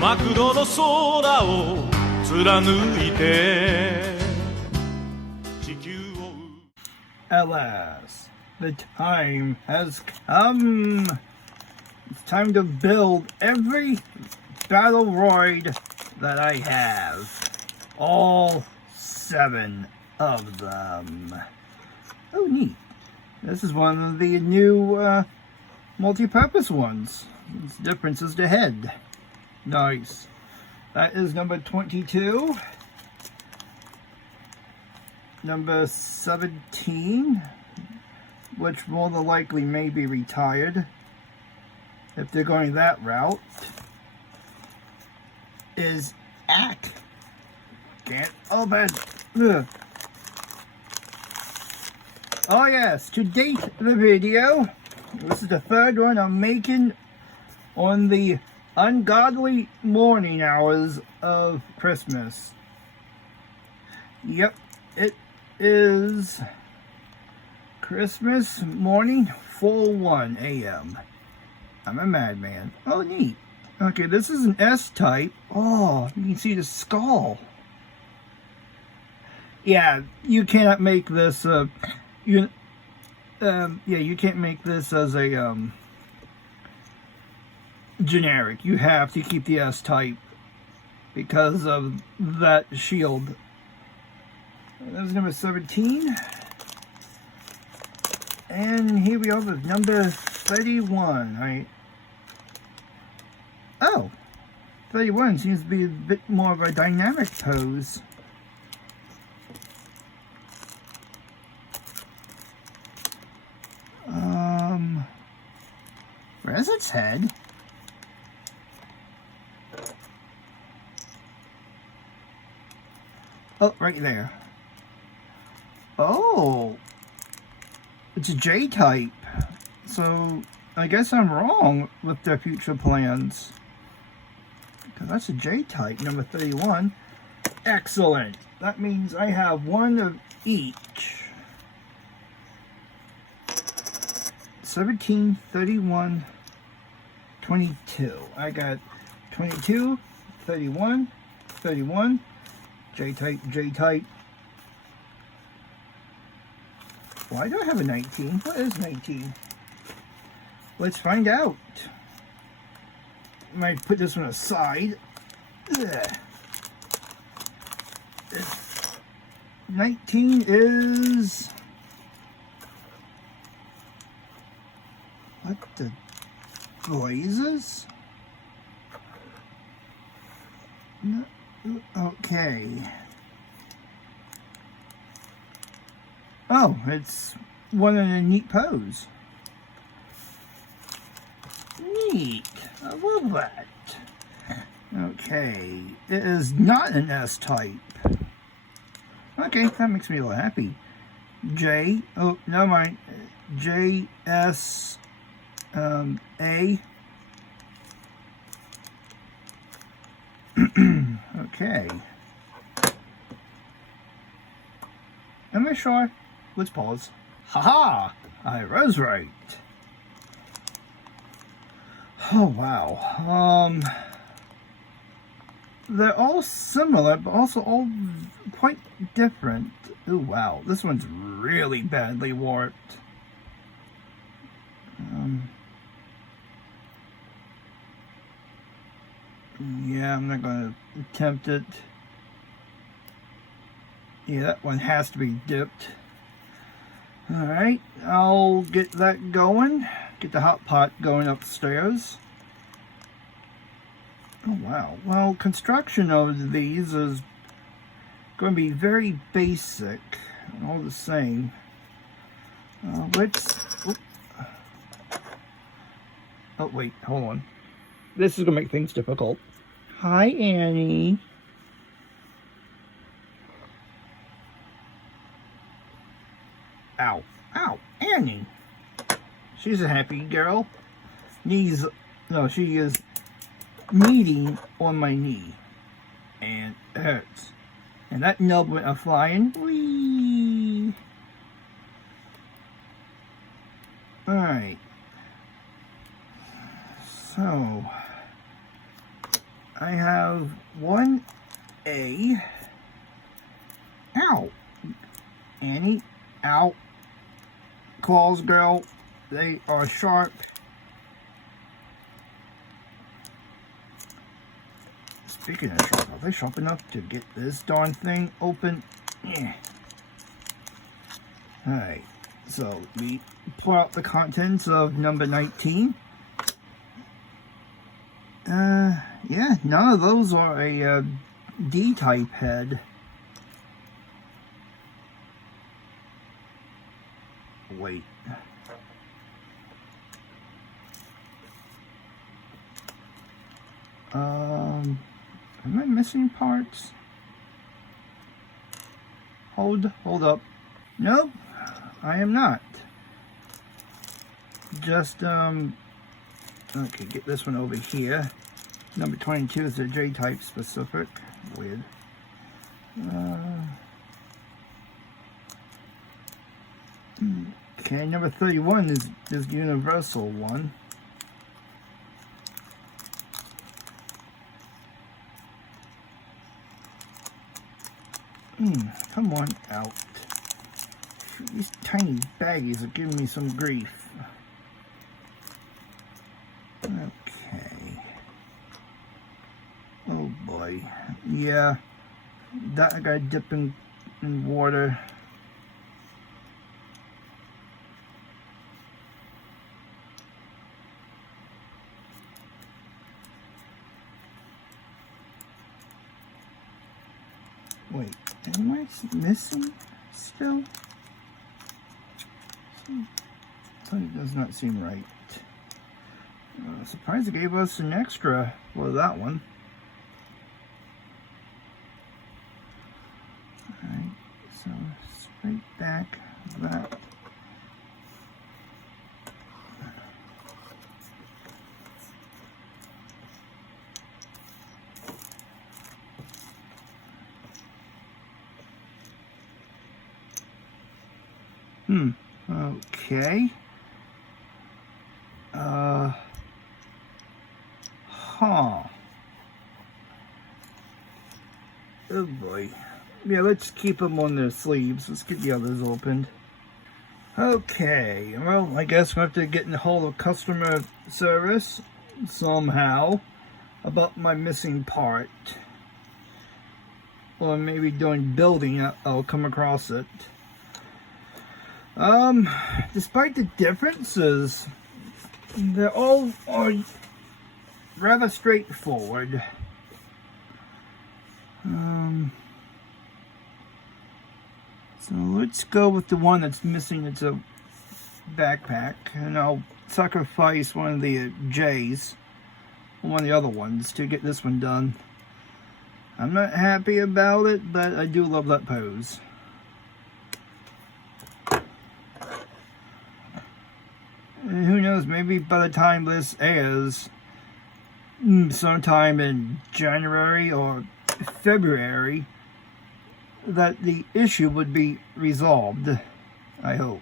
マクロの空を貫いて地球を Alas, the time has come. It's time to build every Battleroid that I have. All 7 of them. Oh, neat. This is one of the new multi-purpose ones. The difference is the head. Nice. That is number 22. Number 17, which more than likely may be retired if they're going that route, is Ack. Can't open. Ugh. Oh yes, to date the video, this is the 3rd one I'm making on the ungodly morning hours of Christmas. Yep, it is Christmas morning, 4:01 a.m. I'm a madman. Oh, neat. Okay, this is an S-type. Oh, you can see the skull. Yeah, you cannot make this, you can't make this as a, generic. You have to keep the S-type because of that shield. That's number 17. And here we are with number 31, right? Oh, 31 seems to be a bit more of a dynamic pose. Where's its head? Oh, right there. Oh, it's a J-type. So I guess I'm wrong with their future plans. Because that's a J-type, number 31. Excellent. That means I have 1 of each. 17, 31, 22. I got 22, 31, 31. J-type, J-type. Why do I have a 19? What is 19? Let's find out. I might put this one aside. Ugh. 19 is... What the blazes? No. Okay. Oh, it's one in a neat pose. Neat. I love that. Okay. It is not an S-type. Okay, that makes me a little happy. J. Oh, never mind. J-S... A. Okay. Am I sure? Let's pause. Haha! I was right. Oh wow. They're all similar, but also all quite different. Oh wow, this one's really badly warped. Yeah, I'm not going to attempt it. Yeah, that one has to be dipped. Alright, I'll get that going. Get the hot pot going upstairs. Oh wow. Well, construction of these is going to be very basic. All the same. Oh wait, hold on. This is going to make things difficult. Hi, Annie. Ow. Ow. Annie. She's a happy girl. She is kneading on my knee. And it hurts. And that nub went a-flying. Whee! Alright. So... I have 1A. Ow! Annie, ow. Claws, girl. They are sharp. Speaking of sharp, are they sharp enough to get this darn thing open? Yeah. Alright, so we pour out the contents of number 19. Yeah, none of those are a D-type head. Wait. Am I missing parts? Hold up. Nope, I am not. Just, okay, get this one over here. Number 22 is a J-type specific. Weird. Okay, number 31 is the universal one. Come on out. These tiny baggies are giving me some grief. Okay. Oh boy. Yeah. That I gotta dip in water. Wait, am I missing still? Something does not seem right. Surprised they gave us an extra for that one. Alright, so straight back that. Okay. Oh boy. Yeah, let's keep them on their sleeves. Let's get the others opened. Okay, well, I guess we'll have to get in the hold of customer service somehow about my missing part. Or maybe during building, I'll come across it. Despite the differences, they're all are rather straightforward. So let's go with the one that's missing. It's a backpack, and I'll sacrifice one of the J's, one of the other ones, to get this one done. I'm not happy about it, but I do love that pose. And who knows, maybe by the time this airs, sometime in January or February, that the issue would be resolved, I hope.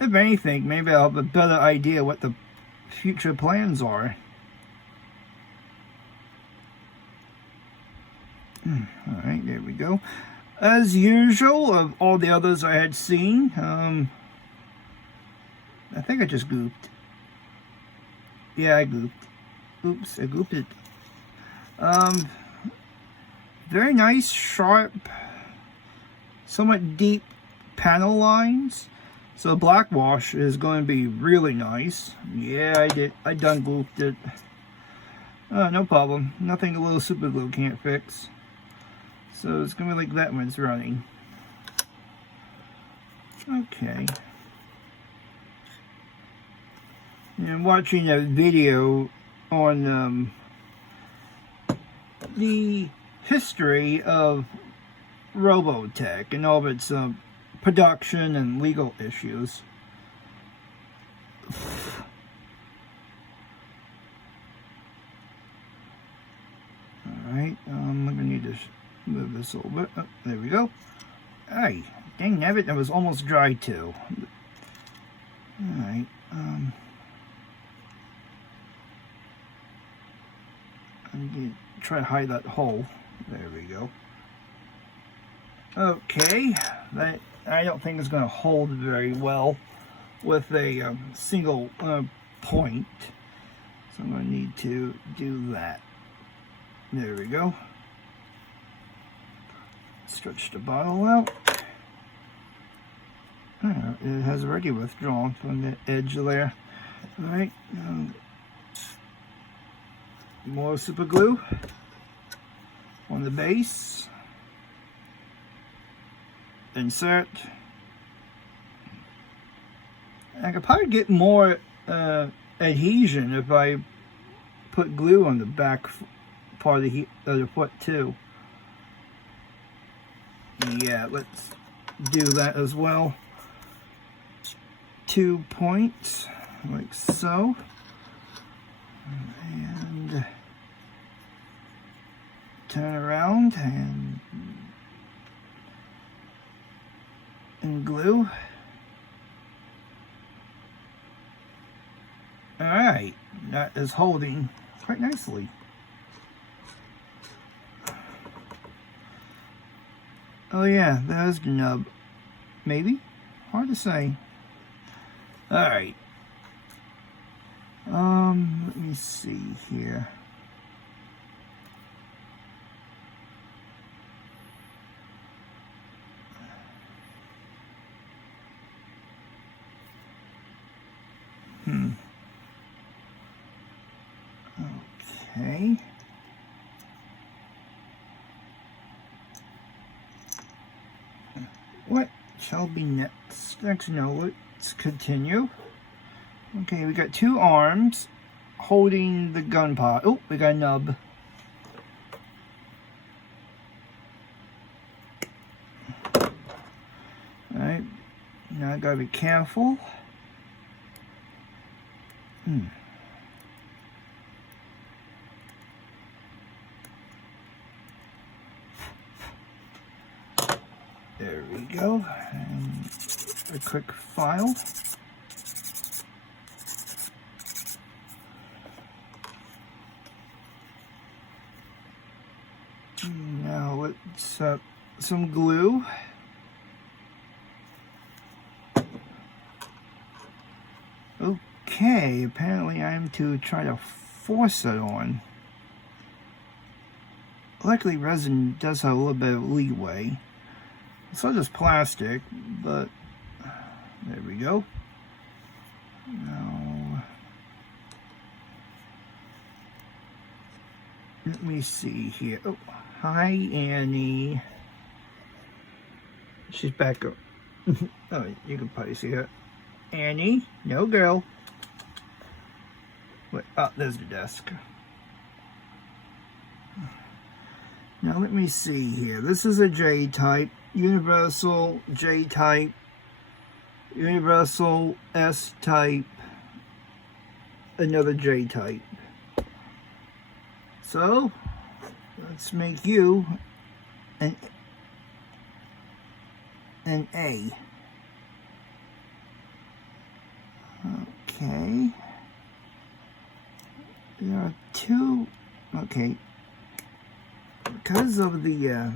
If anything, maybe I'll have a better idea what the future plans are. Alright, there we go. As usual, of all the others I had seen, I think I just gooped. Yeah, I gooped. Oops, I gooped it. Very nice, sharp, somewhat deep panel lines. So black wash is going to be really nice. Yeah, I done gooped it. No problem. Nothing a little super glue can't fix. So it's going to be like that when it's running. Okay. And watching a video on the history of Robotech and all of its production and legal issues. Alright, I'm going to need to move this a little bit. Oh, there we go. Hey, dang nabbit, that was almost dry too. Alright, And try to hide that hole. There we go. Okay, that I don't think it's going to hold very well with a single point. So I'm going to need to do that. There we go. Stretch the bottle out. It has already withdrawn from the edge there. Alright. More super glue on the base. Insert. I could probably get more adhesion if I put glue on the back part of the foot too. Yeah, let's do that as well. 2 points, like so. And turn around and glue. Alright, that is holding quite nicely. Oh yeah, there's the nub. Maybe? Hard to say. Alright. Let me see here. Okay. What shall be next? No, let's continue. Okay, we got 2 arms holding the gun pot. Oh, we got a nub. Alright, now I gotta be careful. There we go. And a quick file. Now let's some glue. Okay, apparently I'm to try to force it on. Luckily resin does have a little bit of leeway. So does plastic, but there we go. Now, let me see here. Oh, hi Annie. She's back up. Oh, you can probably see her. Annie, no girl. Wait, oh, there's the desk. Now let me see here. This is a J-type, universal J-type, universal S-type, another J-type. So, let's make you an A. Okay. There are 2, okay. Because of the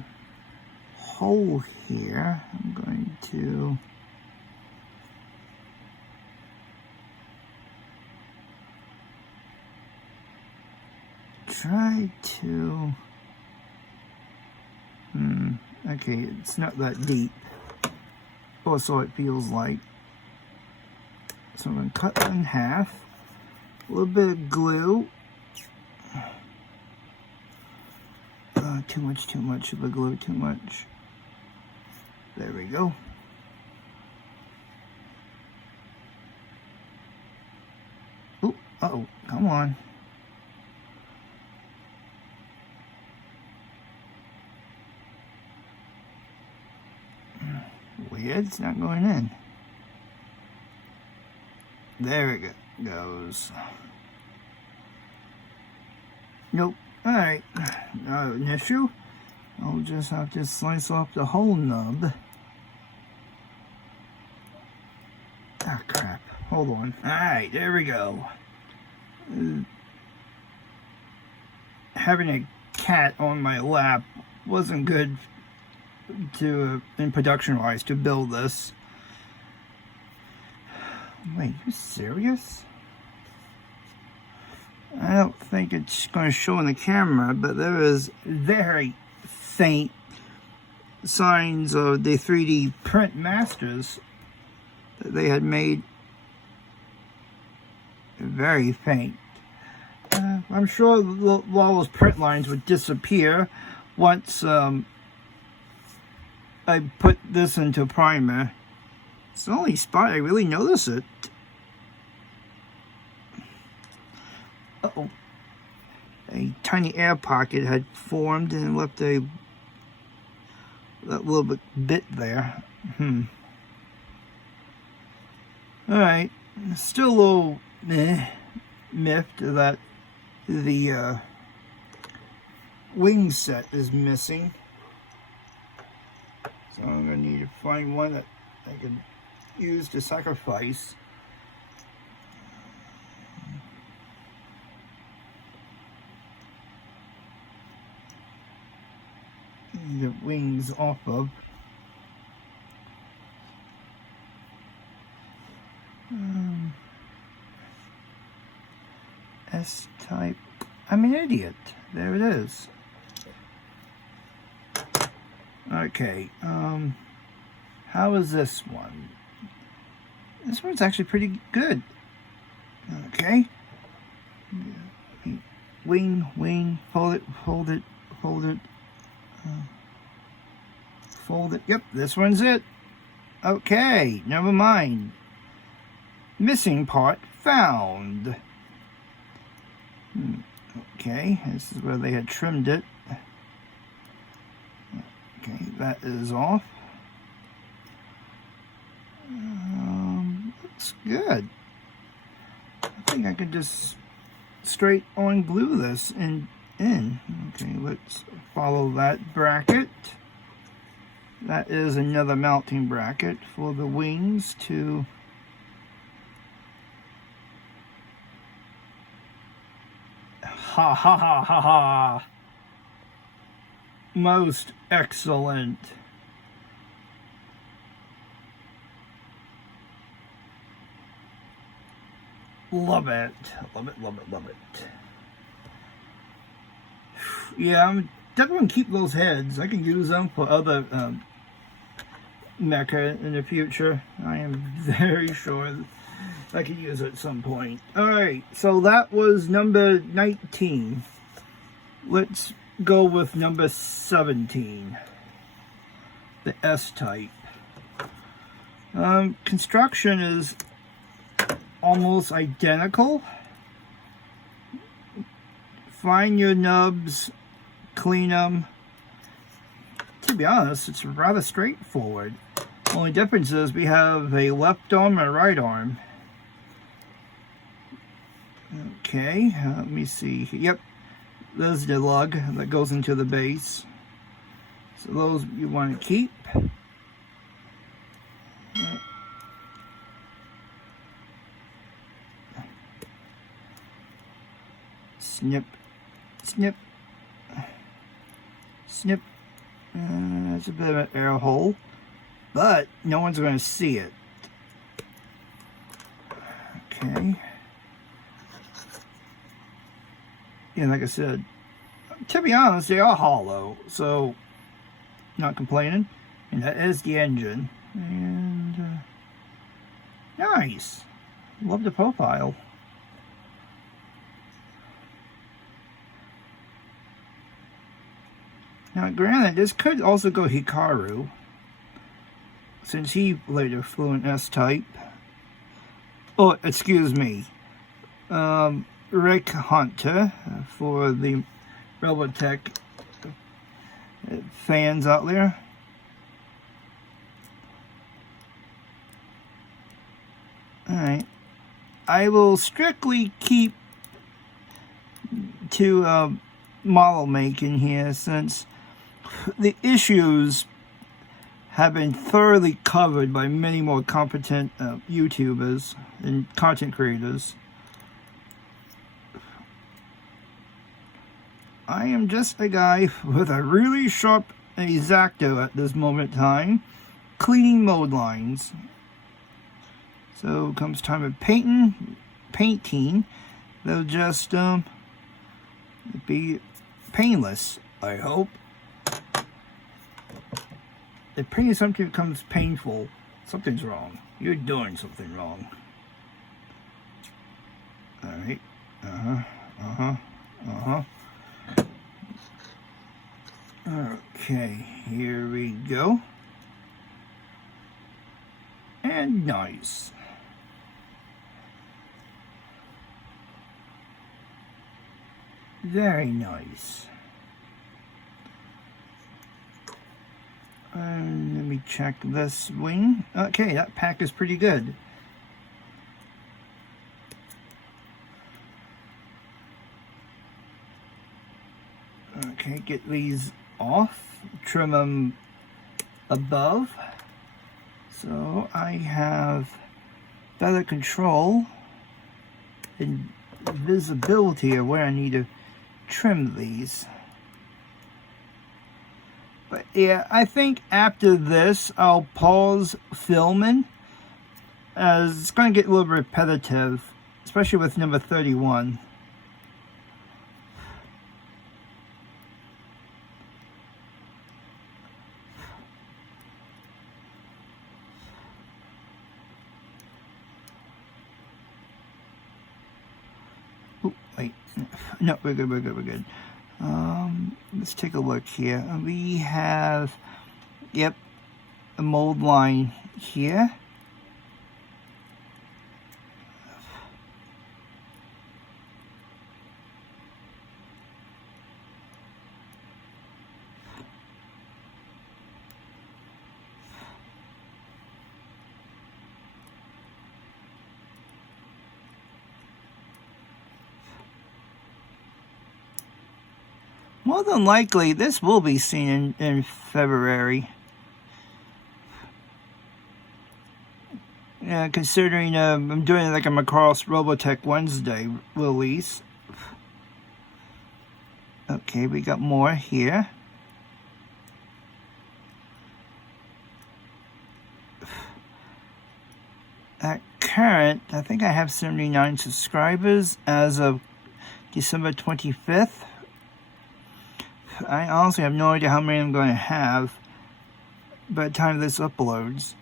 hole here, I'm going to try to, okay, it's not that deep, or so it feels like. So I'm going to cut it in half, a little bit of glue. Too much of the glue, too much. There we go. Ooh, uh-oh, come on. Weird, it's not going in. There it goes. Nope. Alright, not an issue. I'll just have to slice off the whole nub. Ah, crap. Hold on. Alright, there we go. having a cat on my lap wasn't good to, in production wise, to build this. Wait, you serious? I don't think it's going to show in the camera, but there is very faint signs of the 3D print masters that they had made. Very faint. I'm sure all those print lines would disappear once I put this into primer. It's the only spot I really notice it. Uh-oh. A tiny air pocket had formed and left that little bit there. Alright. Still a little miffed that the wing set is missing. So I'm going to need to find one that I can use to sacrifice. The wings off of. S-type. I'm an idiot. There it is. Okay. How is this one? This one's actually pretty good. Okay. Wing, fold it. Fold it. Yep, this one's it. Okay, never mind. Missing part found. Okay, this is where they had trimmed it. Okay, that is off. Looks good. I think I could just straight on glue this in. Okay, let's follow that bracket. That is another mounting bracket for the wings to ha. Most excellent. Love it. Yeah, I'm definitely going to keep those heads. I can use them for other mecha in the future. I am very sure I could use it at some point. Alright, so that was number 19. Let's go with number 17. The S-type. Construction is almost identical. Find your nubs, clean them. To be honest, it's rather straightforward. Only difference is we have a left arm and a right arm. Okay, let me see. Yep, there's the lug that goes into the base. So those you want to keep. Snip. That's a bit of an air hole, but no one's going to see it. Okay. Yeah, like I said, to be honest, they are hollow, so not complaining. And that is the engine. And nice. Love the profile. Now, granted, this could also go Hikaru, since he later flew an S-type. Oh, excuse me. Rick Hunter, for the Robotech fans out there. Alright. I will strictly keep to model making here, since the issues have been thoroughly covered by many more competent YouTubers and content creators. I am just a guy with a really sharp X-Acto at this moment in time, cleaning mold lines. So comes time of painting, they'll just be painless, I hope. If painting something becomes painful, something's wrong. You're doing something wrong. Alright. Okay, here we go. And nice. Very nice. Let me check this wing. Okay, that pack is pretty good. Okay, get these off, trim them above. So I have better control and visibility of where I need to trim these. But yeah, I think after this I'll pause filming, as it's going to get a little repetitive, especially with number 31. Oh, wait. No, we're good. Let's take a look here. We have, yep, a mold line here. More than likely, this will be seen in February. Yeah, considering I'm doing like a Macross Robotech Wednesday release. Okay, we got more here. At current, I think I have 79 subscribers as of December 25th. I honestly have no idea how many I'm going to have by the time this uploads.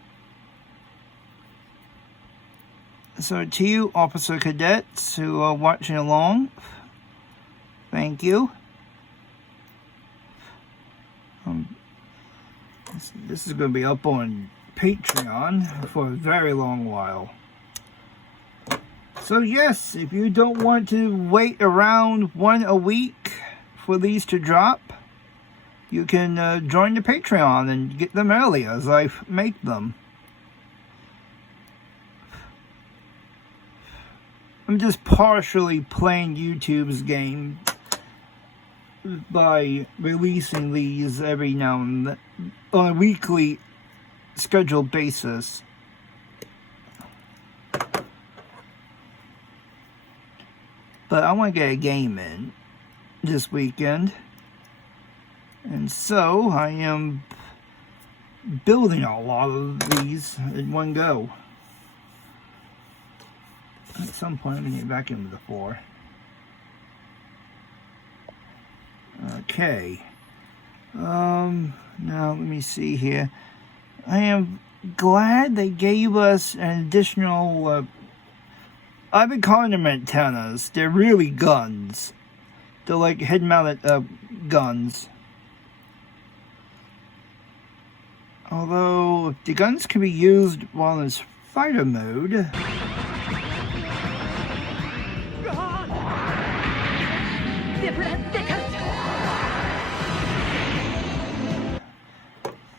So to you officer cadets who are watching along, thank you. This is going to be up on Patreon for a very long while. So yes, if you don't want to wait around one a week for these to drop, you can join the Patreon and get them early as I make them. I'm just partially playing YouTube's game by releasing these every now and then on a weekly scheduled basis. But I want to get a game in this weekend, and so I am building a lot of these in one go. At some point I'm going to get back into the floor. Okay. Now let me see here. I am glad they gave us an additional I've been calling them antennas. They're really guns. They're like head-mounted guns. Although the guns can be used while in fighter mode.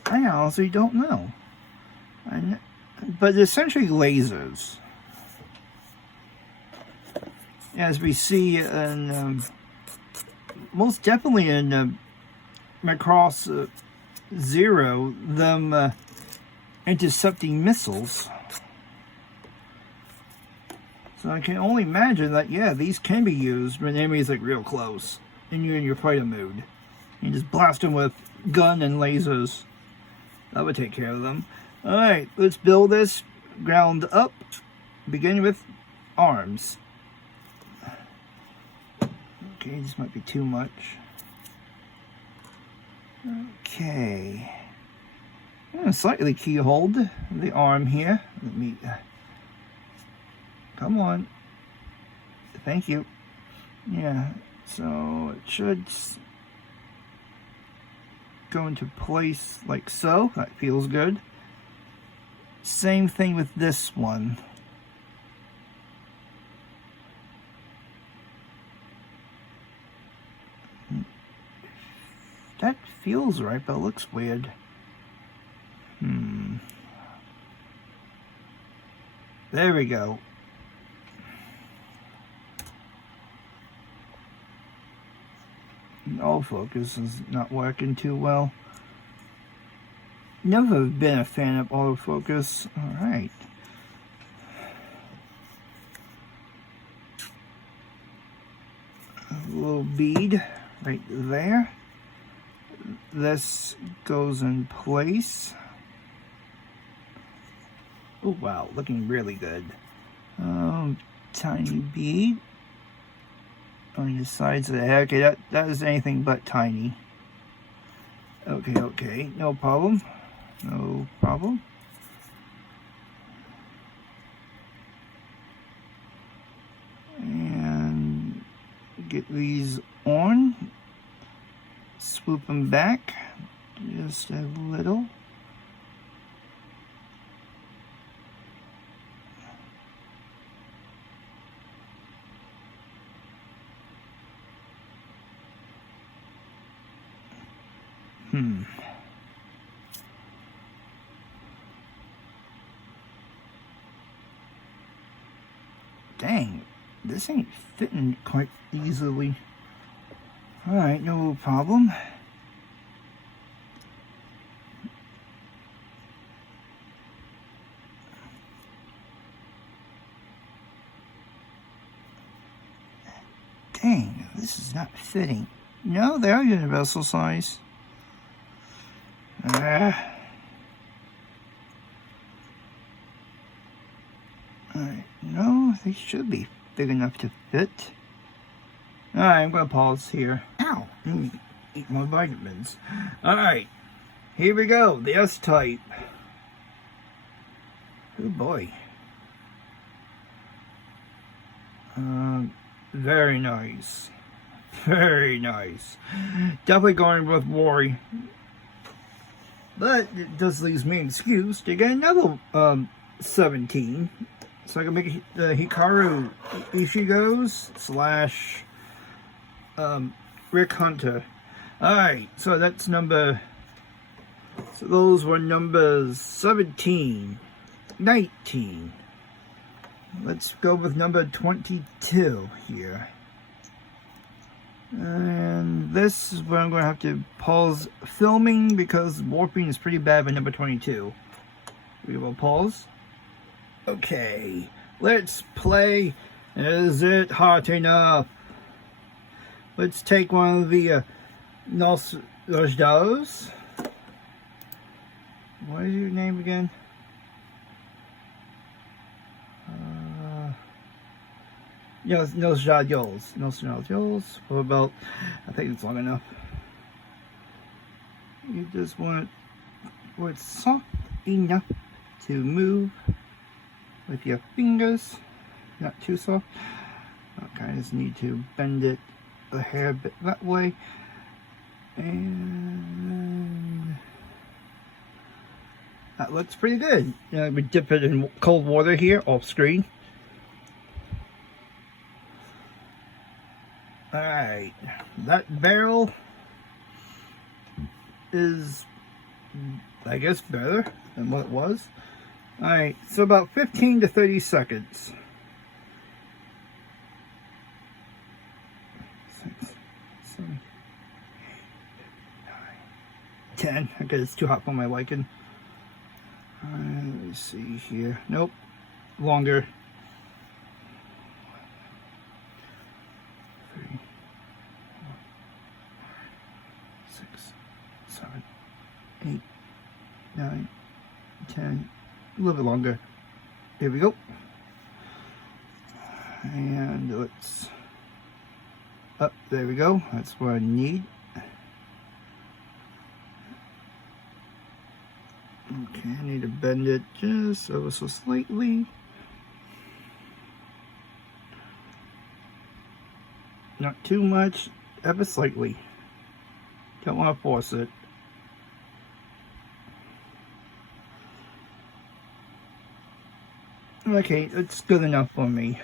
I honestly don't know. But essentially lasers. As we see in, most definitely in Macross 0, them intercepting missiles. So I can only imagine that, yeah, these can be used when enemies like real close. and you're in your fighter mode. You just blast them with gun and lasers. That would take care of them. Alright, let's build this ground up. Beginning with arms. Okay, this might be too much. Okay. I'm gonna slightly keyhold the arm here. Let me. Come on. Thank you. Yeah, so it should go into place like so. That feels good. Same thing with this one. That feels right, but it looks weird. There we go. Autofocus is not working too well. Never been a fan of autofocus. Alright. A little bead right there. This goes in place. Oh wow, looking really good. Tiny bead on the sides of the head. Okay, that is anything but tiny. Okay, no problem. No problem. And get these on. Swoop them back just a little. Dang, this ain't fitting quite easily. Alright, no problem. Dang, this is not fitting. No, they are universal size. Alright, no, they should be big enough to fit. Alright, I'm gonna pause here. Ow! Let me eat my vitamins. Alright, here we go, the S-type. Oh boy. Very nice. Very nice. Definitely going with Rory. But it does leave me an excuse to get another 17. So I can make Hikaru Ishigos / Rick Hunter. Alright, so that's number. So those were numbers 17, 19. Let's go with number 22 here. And this is where I'm going to have to pause filming because warping is pretty bad by number 22. We will pause. Okay, let's play. Is it hot enough? Let's take one of the Nosdados. What is your name again? Nosdados. For about, I think it's long enough. You just want it soft enough to move with your fingers, not too soft. Okay, I just need to bend it a hair bit that way. And that looks pretty good. We dip it in cold water here off screen. Alright, that barrel is, I guess, better than what it was. Alright, so about 15 to 30 seconds. 6, 7, 8, 9, 10. Okay, it's too hot for my liking. Alright, let me see here. Nope, longer. 3, 4, 6, 7, 8, 9, 10, a little bit longer. Here we go. And let's, there we go. That's what I need. Okay, I need to bend it just ever so slightly. Not too much, ever slightly. Don't want to force it. Okay, it's good enough for me.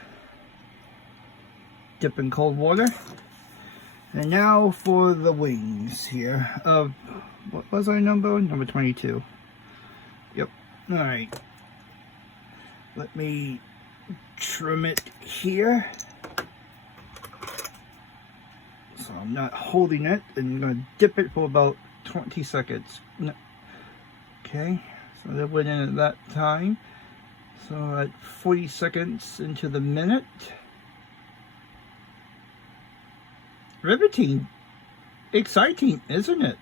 Dip in cold water. And now for the wings here of, what was our number? Number 22. Yep. Alright. Let me trim it here. So I'm not holding it, and I'm going to dip it for about 20 seconds. Okay, so that went in at that time. So at 40 seconds into the minute. Riveting. Exciting, isn't it?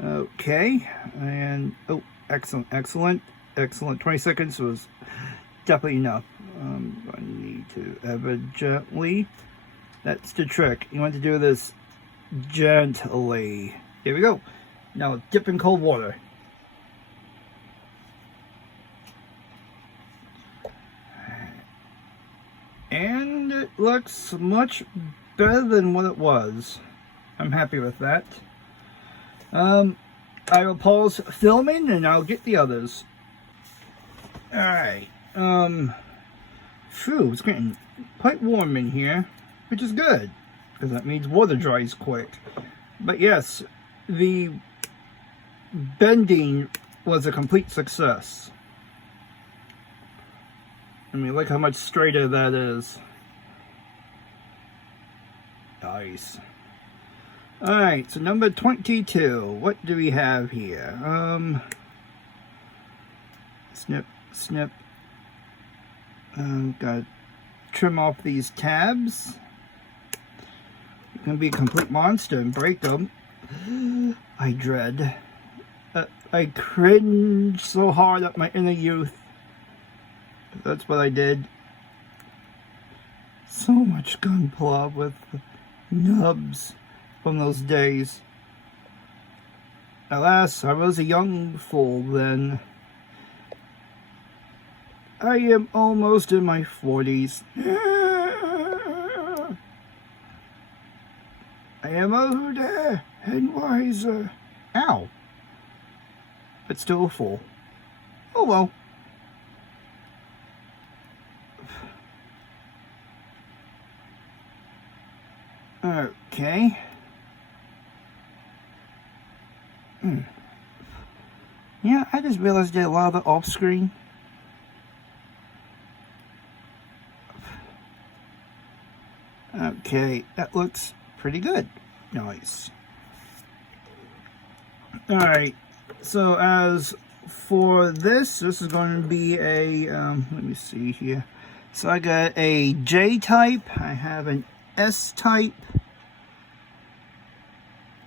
Okay, and oh, excellent, excellent, excellent. 20 seconds was definitely enough. I need to ever gently. That's the trick. You want to do this gently. Here we go. Now dip in cold water. And it looks much better than what it was. I'm happy with that. I will pause filming and I'll get the others. Alright. Phew, it's getting quite warm in here, which is good, because that means water dries quick. But yes, the bending was a complete success. I mean, look how much straighter that is. Nice. Alright, so number 22. What do we have here? Snip, snip. Gotta trim off these tabs. You can be a complete monster and break them. I dread. I cringe so hard at my inner youth. That's what I did. So much gunpla with nubs from those days. Alas, I was a young fool then. I am almost in my 40s. I am older and wiser. Ow. But still a fool. Oh well. Okay. Yeah, I just realized I did a lot of it off screen. Okay, that looks pretty good. Nice. Alright, so as for this is going to be a, let me see here. So I got a J type, I have an S type.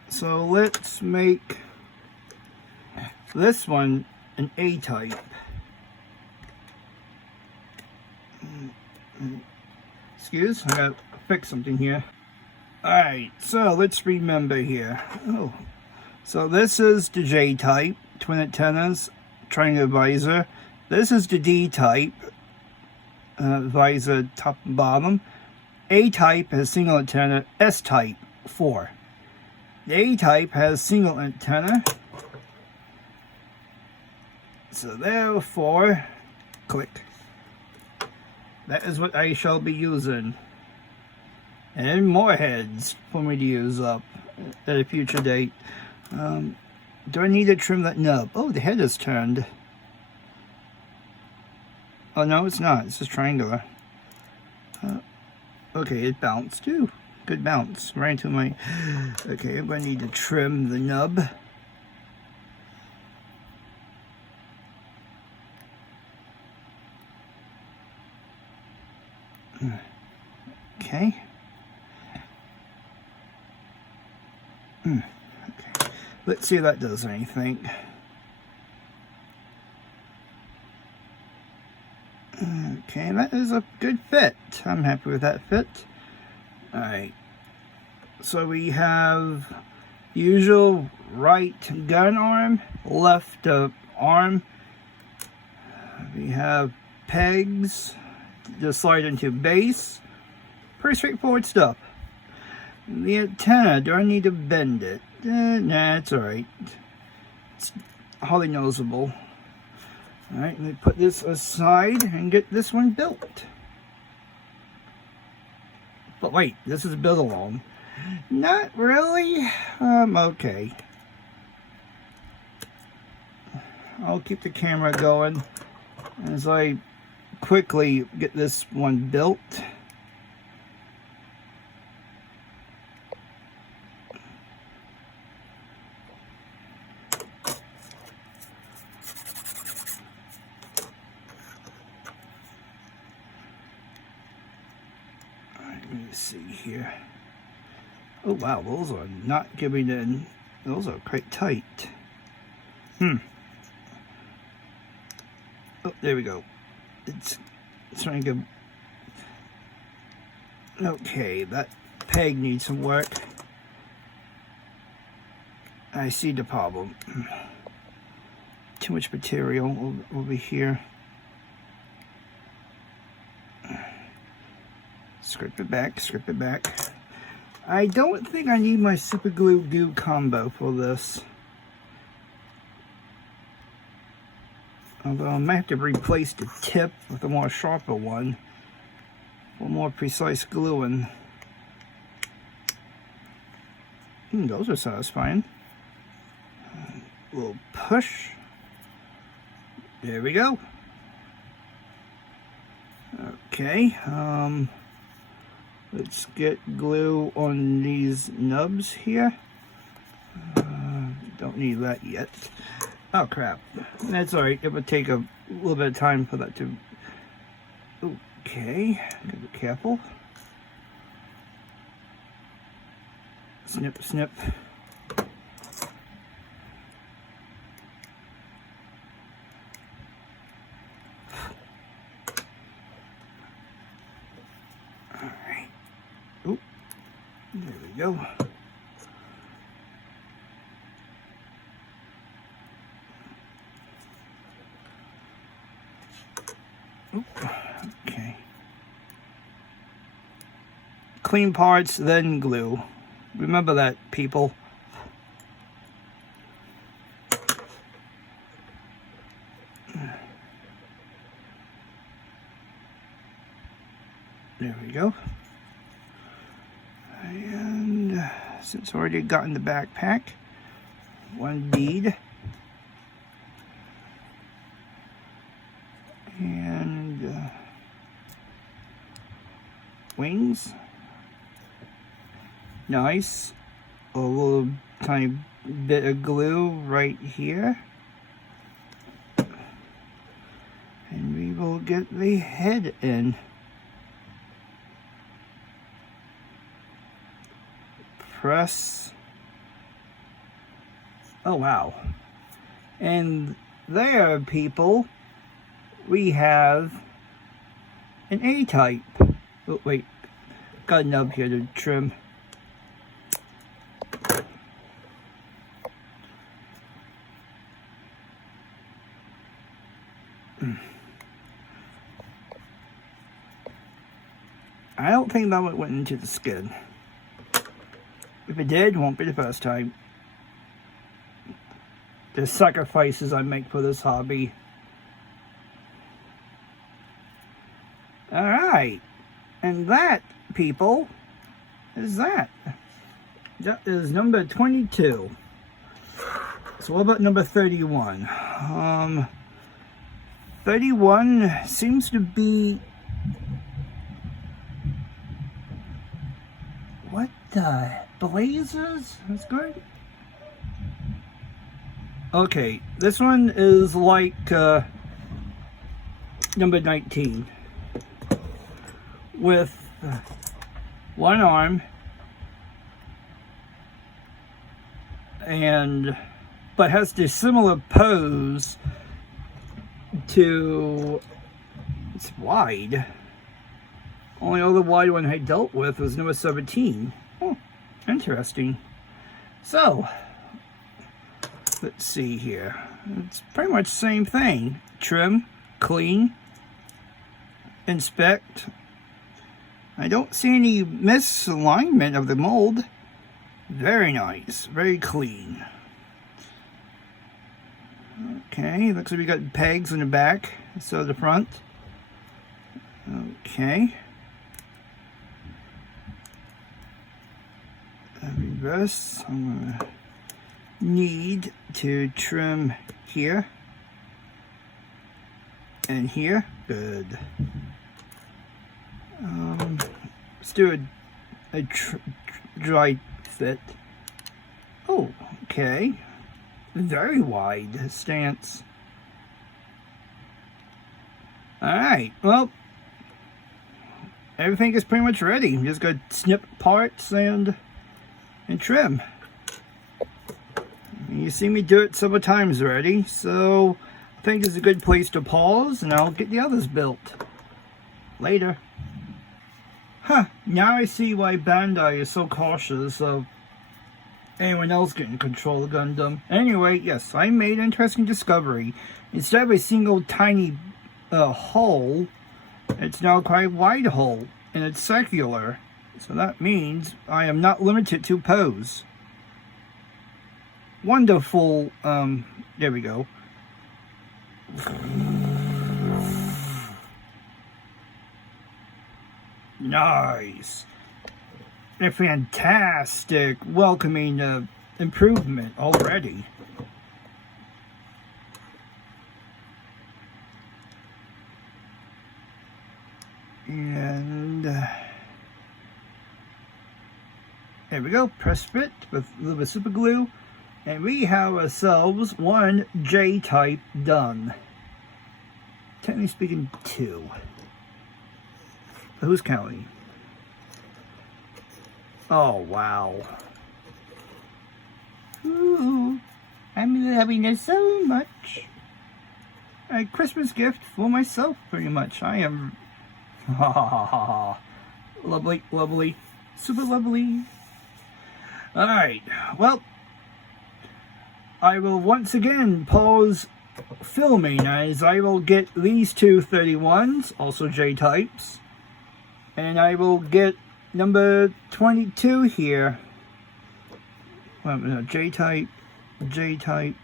So let's make this one an A type. Excuse, I gotta fix something here. Alright, so let's remember here. Oh, so this is the J type, twin antennas, triangular visor. This is the D type, visor top and bottom. A type has single antenna, S type 4. The A type has single antenna. So therefore, click. That is what I shall be using. And more heads for me to use up at a future date. Do I need to trim that nub? Oh, the head is turned. Oh no, it's not. It's just triangular. Okay, it bounced too. Good bounce. Right into my... Okay, I'm going to need to trim the nub. Okay. Okay. Let's see if that does anything. Okay, that is a good fit. I'm happy with that fit. Alright. So we have usual right gun arm, left arm. We have pegs to slide into base. Pretty straightforward stuff. The antenna, do I need to bend it? Nah, it's alright. It's hardly noticeable. Alright, let me put this aside and get this one built. But wait, this is build along. Not really. Okay. I'll keep the camera going as I quickly get this one built. Let me see here. Oh wow, those are not giving in. Those are quite tight. Oh, there we go. It's trying to go. Okay, that peg needs some work. I see the problem. Too much material over here. Scrape it back, scrape it back. I don't think I need my super glue combo for this. Although I might have to replace the tip with a more sharper one for more precise gluing. Those are satisfying. A little push. There we go. Okay. Let's get glue on these nubs here. Don't need that yet. Oh crap. That's alright. It would take a little bit of time for that to... Okay. Gotta be careful. Snip, snip. Alright. Oh, there we go. Okay. Clean parts, then glue. Remember that, people. There we go. And since I already gotten the backpack, one bead. And wings. Nice. A little tiny bit of glue right here. And we will get the head in. Press. Oh wow. And there, people, we have an A-type. Oh wait, got a nub here to trim. I don't think that one went into the skin. If it did, won't be the first time. The sacrifices I make for this hobby. Alright. And that, people, is that. That is number 22. So what about number 31? 31 seems to be... What the blazes? That's good. Okay, this one is like number 19. with one arm but has the similar pose to, it's wide. Only other wide one I dealt with was number 17. Oh, interesting. So, let's see here. It's pretty much the same thing. Trim, clean, inspect. I don't see any misalignment of the mold. Very nice, very clean. Okay, looks like we got pegs in the back instead of the front. Okay. Reverse. I'm gonna need to trim here and here. Good. Let's do a dry fit. Oh, okay. Very wide stance. Alright, well, everything is pretty much ready. Just gotta snip parts and trim. You see me do it several times already, so I think this is a good place to pause, and I'll get the others built later. Huh, now I see why Bandai is so cautious of anyone else getting control of Gundam. Anyway, yes, I made an interesting discovery. Instead of a single tiny hole, it's now quite a wide hole, and it's circular. So that means I am not limited to pose. Wonderful, there we go. Nice. A fantastic, welcoming improvement already. And there we go, press fit with a little bit of super glue, and we have ourselves one J-type done. Technically speaking, 2. But who's counting? Oh, wow. Ooh, I'm loving it so much. A Christmas gift for myself, pretty much. I am... Ha ha ha ha ha. Lovely, lovely, super lovely. Alright, well, I will once again pause filming as I will get these two 31s, also J-types, and I will get number 22 here. Well, no, J-type, J-type.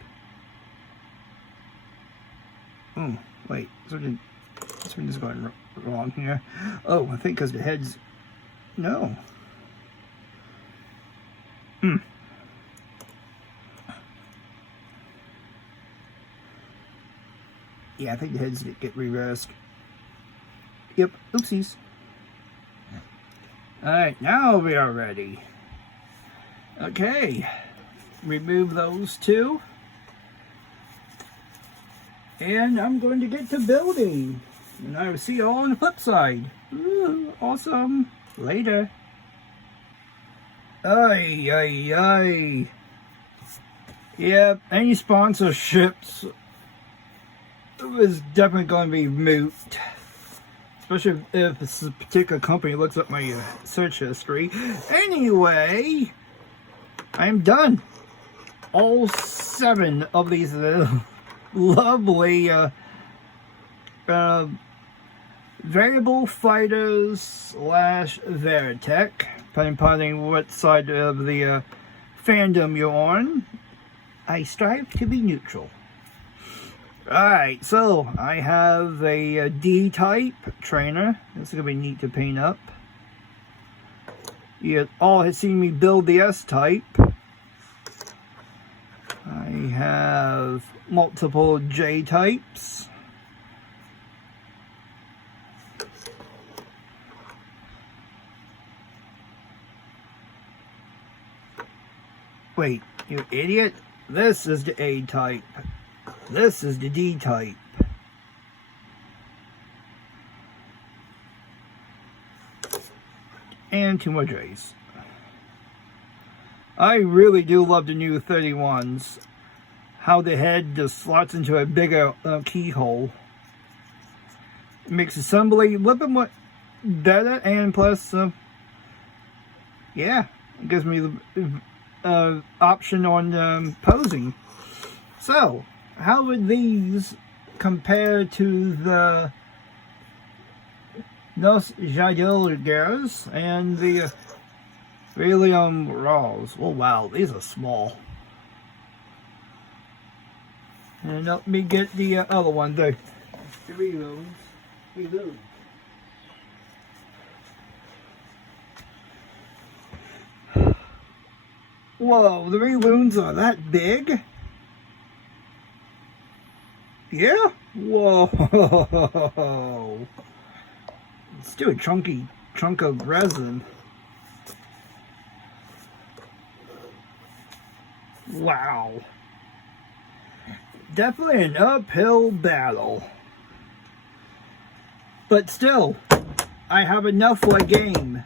Oh, wait, something's going wrong here. Oh, I think because the head's... No. Yeah, I think the heads get reversed. Yep, oopsies. Alright, now we are ready. Okay, remove those two. And I'm going to get to building. And I will see you all on the flip side. Ooh, awesome. Later. Ay, ay, ay. Yep, any sponsorships is definitely going to be moot. Especially if this particular company looks at my search history. Anyway, I'm done. All 7 of these lovely variable fighters slash Veritech, depending on what side of the fandom you're on. I strive to be neutral. Alright, so I have a D-type trainer. This is going to be neat to paint up. You all have seen me build the S-type. I have multiple J-types. Wait, you idiot. This is the A-type. This is the D-type. and 2 more J's. I really do love the new 31s. How the head just slots into a bigger keyhole. It makes assembly a little bit more better, and plus, yeah, it gives me the option on posing. So, how would these compare to the Nos Jadilgers and the Helium Raws? Oh wow, these are small. And let me get the other one, the reloads. Whoa, the reloons are that big? Yeah? Whoa. Let's do a chunky chunk of resin. Wow. Definitely an uphill battle. But still, I have enough for a game.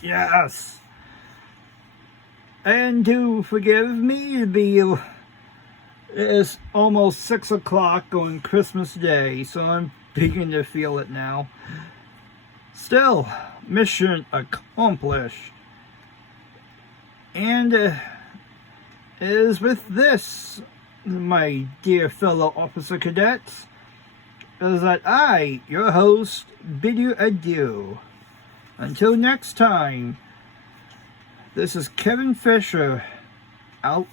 Yes. And to forgive me, it's almost 6 o'clock on Christmas Day, so I'm beginning to feel it now. Still, mission accomplished. And it is with this, my dear fellow officer cadets, is that I, your host, bid you adieu. Until next time, this is Kevin Fisher, out.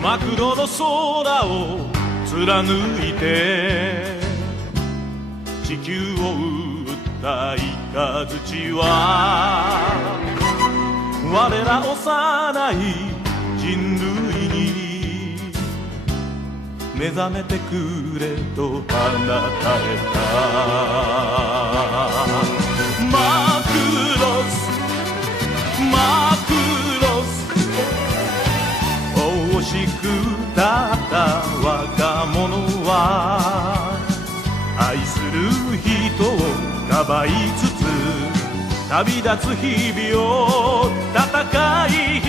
マクロの空を貫いて地球を撃った雷は我ら幼い人類に目覚めてくれと放たれたマクロスマクロス惜しくたった若者は愛する人をかばいつつ旅立つ日々を戦い